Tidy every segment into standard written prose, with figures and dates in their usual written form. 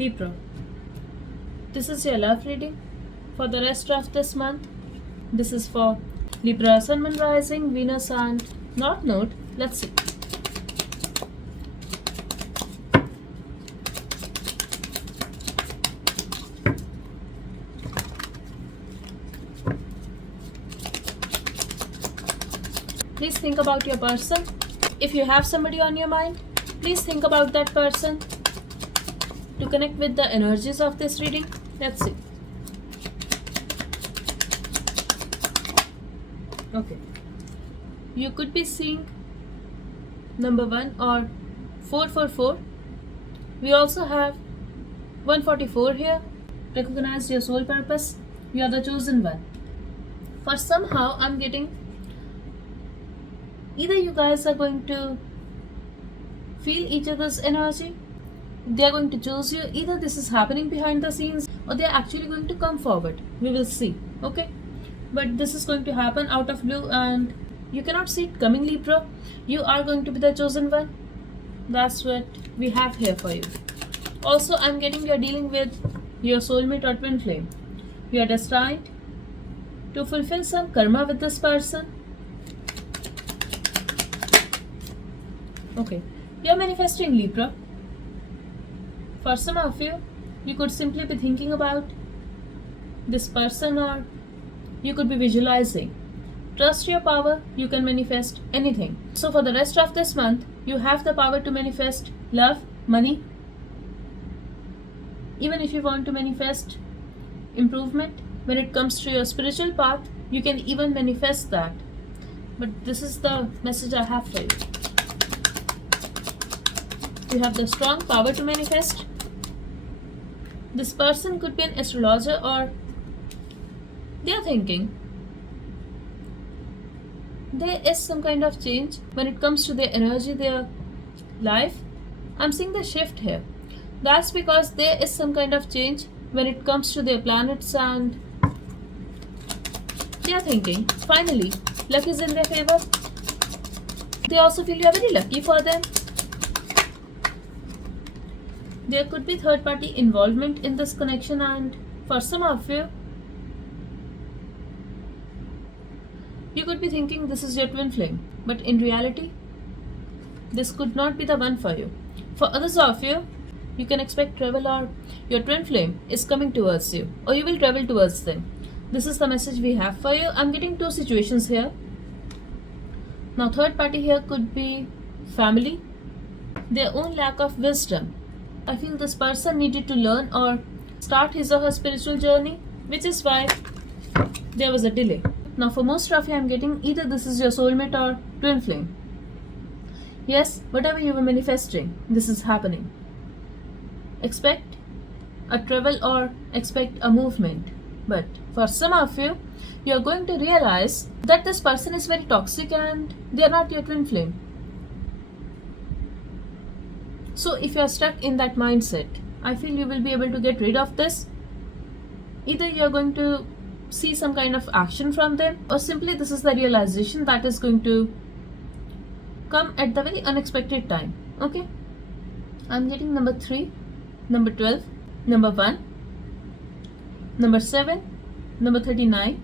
Libra. This is your love reading for the rest of this month. This is for Libra, Sun, Moon, Rising, Venus, and North Node. Let's see. Please think about your person. If you have somebody on your mind, please think about that person to connect with the energies of this reading. Let's see. Okay. You could be seeing number 1 or 444. We also have 144 here. Recognize your soul purpose. You are the chosen one. For somehow I'm getting either you guys are going to feel each other's energy, they are going to choose you, either this is happening behind the scenes or they are actually going to come forward. We will see. Okay, but this is going to happen out of blue and you cannot see it coming, Libra. You are going to be the chosen one. That's what we have here for you. Also, I'm getting you're dealing with your soulmate or twin flame. You are destined to fulfill some karma with this person. Okay, you're manifesting, Libra. For some of you, you could simply be thinking about this person or you could be visualizing. Trust your power, you can manifest anything. So for the rest of this month, you have the power to manifest love, money. Even if you want to manifest improvement when it comes to your spiritual path, you can even manifest that. But this is the message I have for you. You have the strong power to manifest. This person could be an astrologer or they are thinking there is some kind of change when it comes to their energy, their life. I'm seeing the shift here. That's because there is some kind of change when it comes to their planets and they are thinking finally luck is in their favor. They also feel you are very lucky for them. There could be third party involvement in this connection and for some of you, you could be thinking this is your twin flame, but in reality, this could not be the one for you. For others of you, you can expect travel or your twin flame is coming towards you or you will travel towards them. This is the message we have for you. I'm getting two situations here. Now third party here could be family, their own lack of wisdom. I feel this person needed to learn or start his or her spiritual journey, which is why there was a delay. Now for most of you, I'm getting either this is your soulmate or twin flame. Yes, whatever you were manifesting, this is happening. Expect a travel or expect a movement. But for some of you, you are going to realize that this person is very toxic and they are not your twin flame. So if you are stuck in that mindset, I feel you will be able to get rid of this. Either you are going to see some kind of action from them or simply this is the realization that is going to come at the very unexpected time. Okay, I'm getting number 3, number 12, number 1, number 7, number 39,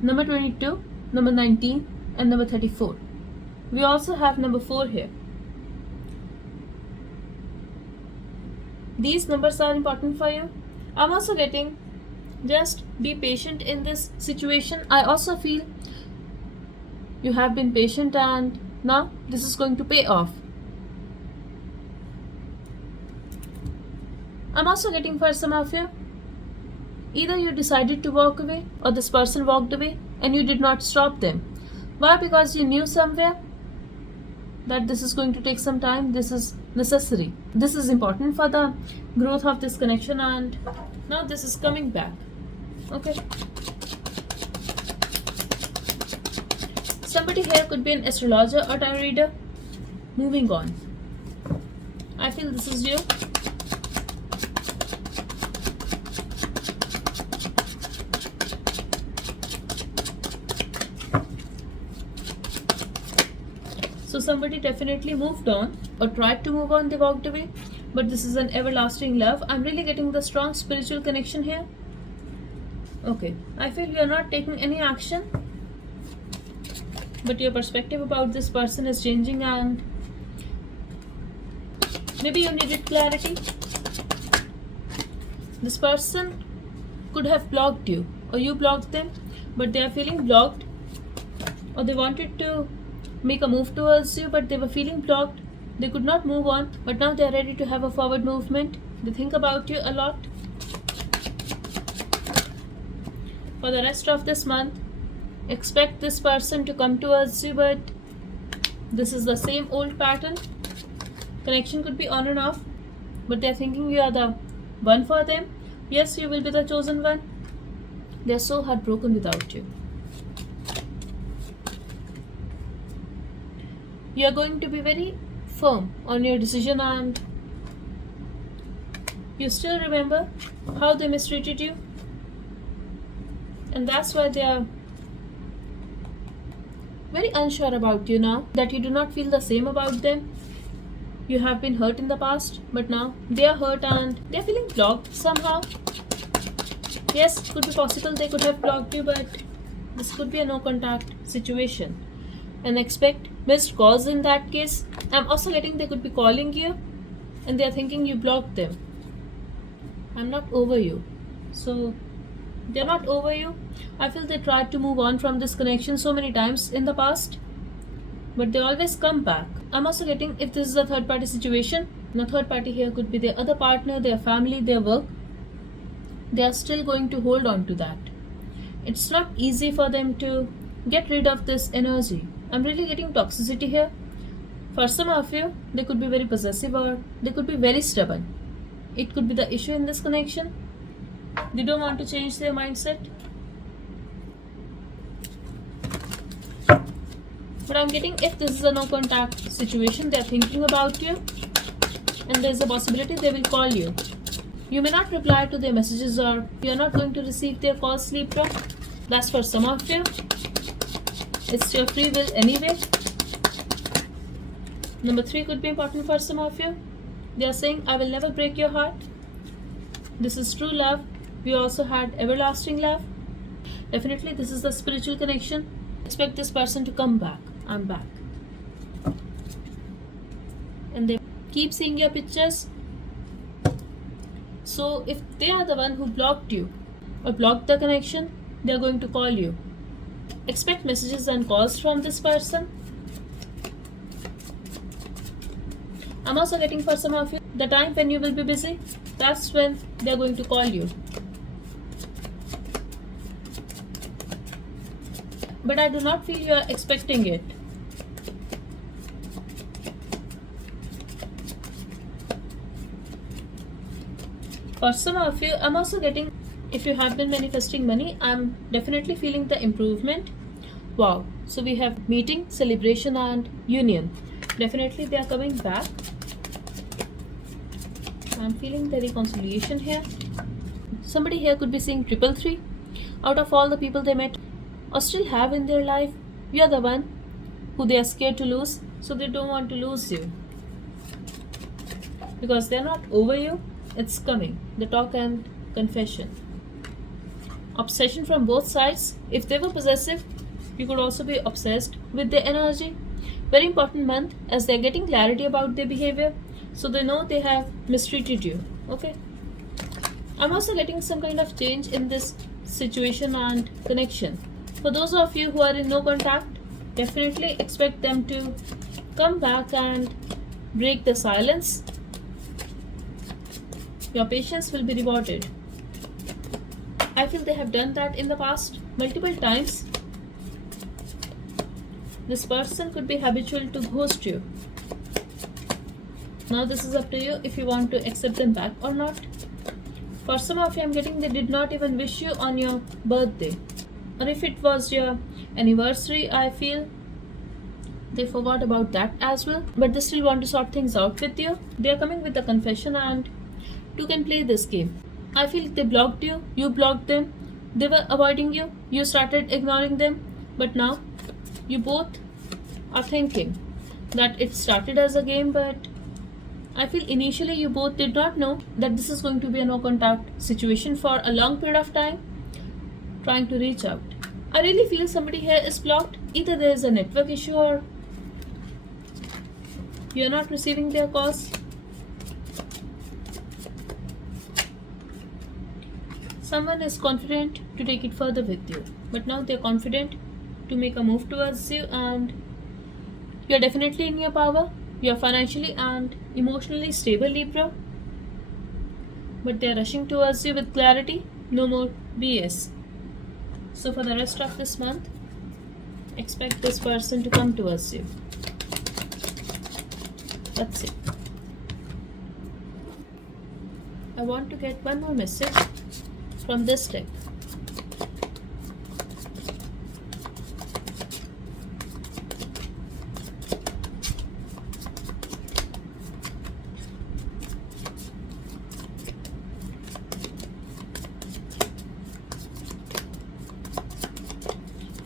number 22, number 19 and number 34. We also have number 4 here. These numbers are important for you. I'm also getting just be patient in this situation. I also feel you have been patient and now this is going to pay off. I'm also getting for some of you, either you decided to walk away or this person walked away and you did not stop them. Why? Because you knew somewhere that this is going to take some time. This is necessary. This is important for the growth of this connection and now this is coming back. Okay. Somebody here could be an astrologer or tarot reader. Moving on. I feel this is you. So somebody definitely moved on or tried to move on, they walked away. but this is an everlasting love. I'm really getting the strong spiritual connection here. Okay, I feel you're not taking any action, but your perspective about this person is changing, and maybe you needed clarity. This person could have blocked you, or you blocked them, but they are feeling blocked, or they wanted to make a move towards you, but they were feeling blocked. They could not move on, but now they are ready to have a forward movement. They think about you a lot. For the rest of this month, expect this person to come towards you, but this is the same old pattern. Connection could be on and off, but they're thinking you are the one for them. Yes, you will be the chosen one. They're so heartbroken without you. You are going to be very firm on your decision, and you still remember how they mistreated you, and that's why they are very unsure about you now, that you do not feel the same about them. You have been hurt in the past, but now they are hurt and they are feeling blocked somehow. Yes, it could be possible they could have blocked you, but this could be a no contact situation. And expect missed calls in that case. I'm also getting they could be calling you and they are thinking you blocked them. I'm not over you. So they're not over you. I feel they tried to move on from this connection so many times in the past, but they always come back. I'm also getting if this is a third party situation, the third party here could be their other partner, their family, their work. They are still going to hold on to that. It's not easy for them to get rid of this energy. I'm really getting toxicity here. For some of you, they could be very possessive or they could be very stubborn. It could be the issue in this connection. They don't want to change their mindset. But I'm getting if this is a no contact situation, they're thinking about you and there's a possibility they will call you. You may not reply to their messages or you're not going to receive their calls, Libra. That's for some of you. It's your free will anyway. Number 3 could be important for some of you. They are saying, I will never break your heart. This is true love. We also had everlasting love. Definitely this is the spiritual connection. Expect this person to come back. I'm back. And they keep seeing your pictures. So if they are the one who blocked you or blocked the connection, they are going to call you. Expect messages and calls from this person. I'm also getting for some of you, the time when you will be busy, that's when they are going to call you. But I do not feel you are expecting it. For some of you, I'm also getting, if you have been manifesting money, I'm definitely feeling the improvement. Wow. So we have meeting, celebration and union. Definitely they are coming back. I'm feeling the reconciliation here. Somebody here could be seeing 333. Out of all the people they met or still have in their life, you are the one who they are scared to lose. So they don't want to lose you. Because they are not over you. It's coming. The talk and confession. Obsession from both sides. If they were possessive, you could also be obsessed with their energy. Very important month as they're getting clarity about their behavior. So they know they have mistreated you. Okay. I'm also getting some kind of change in this situation and connection. For those of you who are in no contact, definitely expect them to come back and break the silence. Your patience will be rewarded. I feel they have done that in the past multiple times. This person could be habitual to ghost you. Now this is up to you if you want to accept them back or not. For some of you, I'm getting they did not even wish you on your birthday. Or if it was your anniversary, I feel they forgot about that as well. But they still want to sort things out with you. They are coming with a confession and you can play this game. I feel they blocked you, you blocked them. They were avoiding you, you started ignoring them. But now, you both are thinking that it started as a game, but I feel initially you both did not know that this is going to be a no contact situation for a long period of time, trying to reach out. I really feel somebody here is blocked. Either there is a network issue or you're not receiving their calls. Someone is confident to take it further with you, but now they're confident to make a move towards you, and you're definitely in your power. You're financially and emotionally stable, Libra, but they're rushing towards you with clarity. No more BS. So for the rest of this month, expect this person to come towards you. Let's see. I want to get one more message from this deck.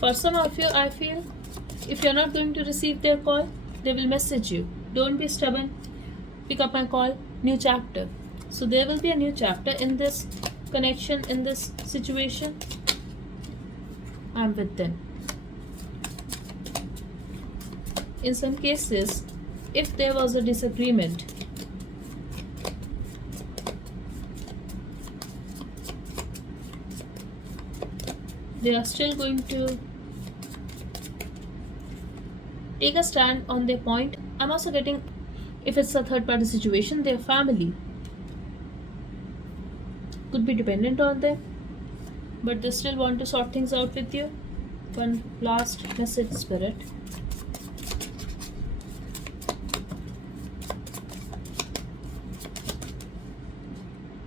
For some of you, I feel if you're not going to receive their call, they will message you. Don't be stubborn. Pick up my call. New chapter. So there will be a new chapter in this connection, in this situation. I'm with them. In some cases, if there was a disagreement, they are still going to take a stand on their point. I'm also getting, if it's a third party situation, their family could be dependent on them, but they still want to sort things out with you. One last message, Spirit.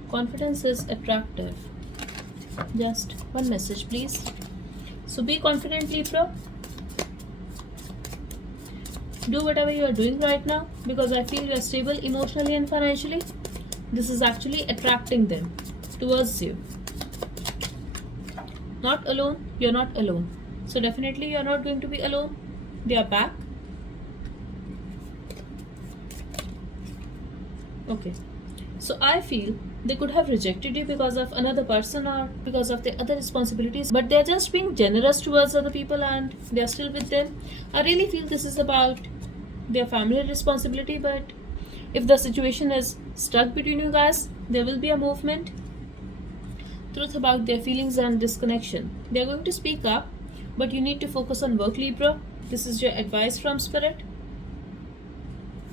Confidence is attractive. Just one message, please. So be confident, Libra. Do whatever you are doing right now, because I feel you are stable emotionally and financially. This is actually attracting them towards you. Not alone, you're not alone. So definitely you're not going to be alone. They are back. Okay. So I feel they could have rejected you because of another person or because of their other responsibilities, but they're just being generous towards other people and they're still with them. I really feel this is about their family responsibility, but if the situation is stuck between you guys, there will be a movement. Truth about their feelings and disconnection. They're going to speak up, but you need to focus on work, Libra. This is your advice from Spirit.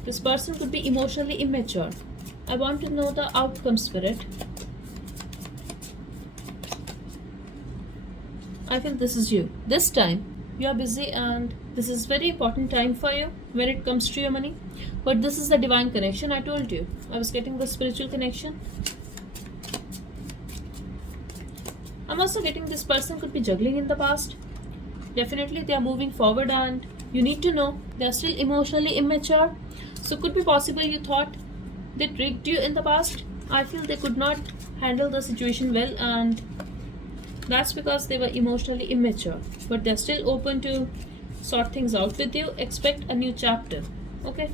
This person could be emotionally immature. I want to know the outcome, Spirit. I feel this is you. This time, you are busy and this is very important time for you when it comes to your money. But this is the divine connection. I told you. I was getting the spiritual connection. I'm also getting this person could be juggling in the past. Definitely they are moving forward and you need to know they are still emotionally immature. So could be possible you thought they tricked you in the past. I feel they could not handle the situation well and that's because they were emotionally immature. But they're still open to sort things out with you. Expect a new chapter. Okay?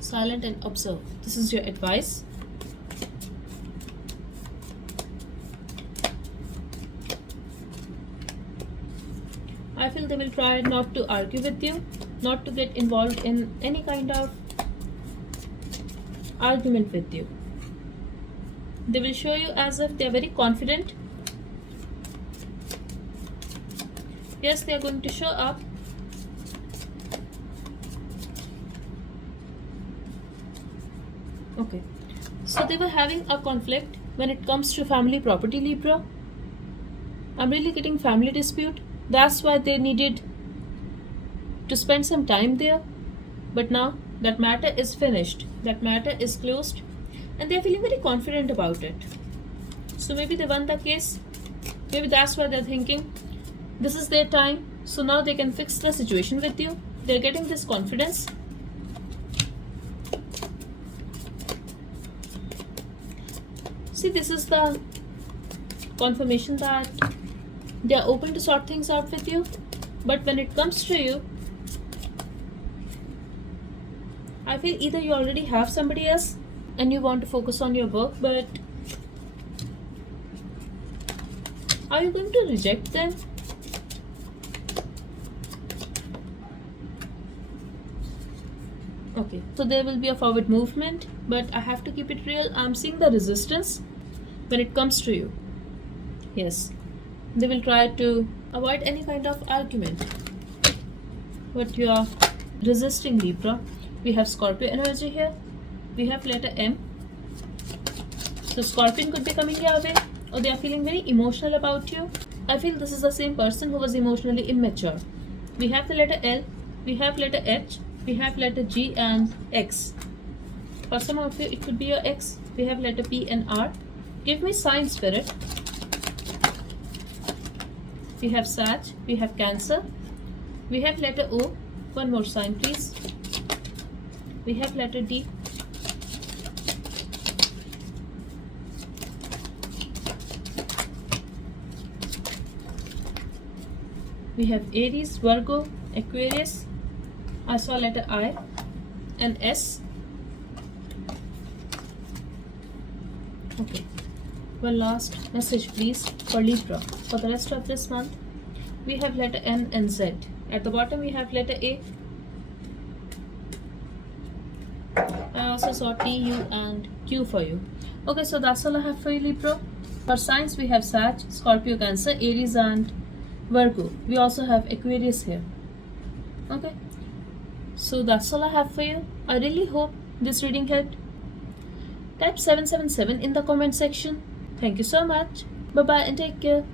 Silent and observe. This is your advice. I feel they will try not to argue with you, not to get involved in any kind of argument with you. They will show you as if they are very confident. Yes, they are going to show up. Okay. So they were having a conflict when it comes to family property, Libra. I'm really getting family dispute. That's why they needed to spend some time there. But now that matter is finished. That matter is closed. And they're feeling very confident about it. So maybe they won the case. Maybe that's why they're thinking this is their time. So now they can fix the situation with you. They're getting this confidence. See, this is the confirmation that They are open to sort things out with you, but when it comes to you, I feel either you already have somebody else and you want to focus on your work, but are you going to reject them? Okay, so there will be a forward movement, but I have to keep it real. I'm seeing the resistance when it comes to you. Yes, they will try to avoid any kind of argument, but you are resisting, Libra. We have Scorpio energy here. We have letter M. So Scorpion could be coming your way, or they are feeling very emotional about you. I feel this is the same person who was emotionally immature. We have the letter L. We have letter H. We have letter G and X. For some of you, it could be your X. We have letter P and R. Give me sign, Spirit. We have Sag. We have Cancer. We have letter O. One more sign, please. We have letter D. We have Aries, Virgo, Aquarius. I saw letter I and S. Okay. One last message, please, for Libra. For the rest of this month, we have letter N and Z. At the bottom, we have letter A. I also saw T, U, and Q for you. Okay, so that's all I have for you, Libra. For signs, we have Sag, Scorpio, Cancer, Aries, and Virgo. We also have Aquarius here. Okay, so that's all I have for you. I really hope this reading helped. Type 777 in the comment section. Thank you so much. Bye bye and take care.